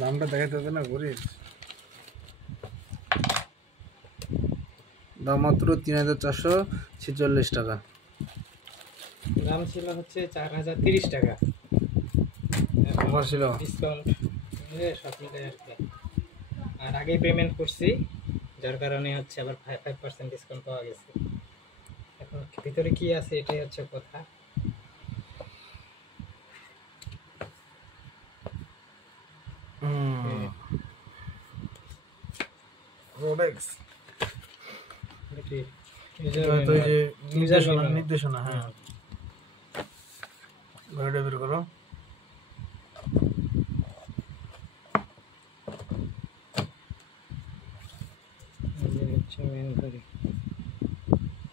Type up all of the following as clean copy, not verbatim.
দামটা দেখাইতে হবে না ঘড়ির দাম মাত্র ৩,৪৪৬ টাকা। দাম ছিল হচ্ছে 4,030 টাকা, অফার ছিল, ডিসকাউন্ট সব মিলে আর কি। আর আগেই পেমেন্ট করছি, যার কারণে হচ্ছে আবার 5% ডিসকাউন্ট পাওয়া গেছে। এখন ভিতরে কি আছে এটাই হচ্ছে কথা। রোলেক্স নির্দেশনা। হ্যাঁ, ঘড়িটা বের করো। মেন ঘড়ি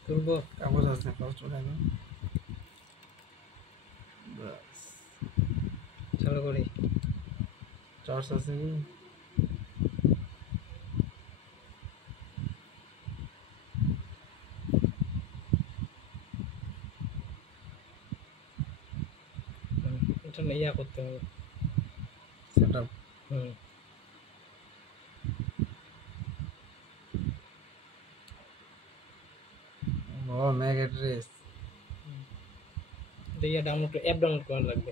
তুলবো, কাগজ আছে, কাগজ উঠাই না। চালু করি। চার্জ আছে কি? এটা ইয়া করতে হবে, setup. Mac address download, app download করা লাগবে।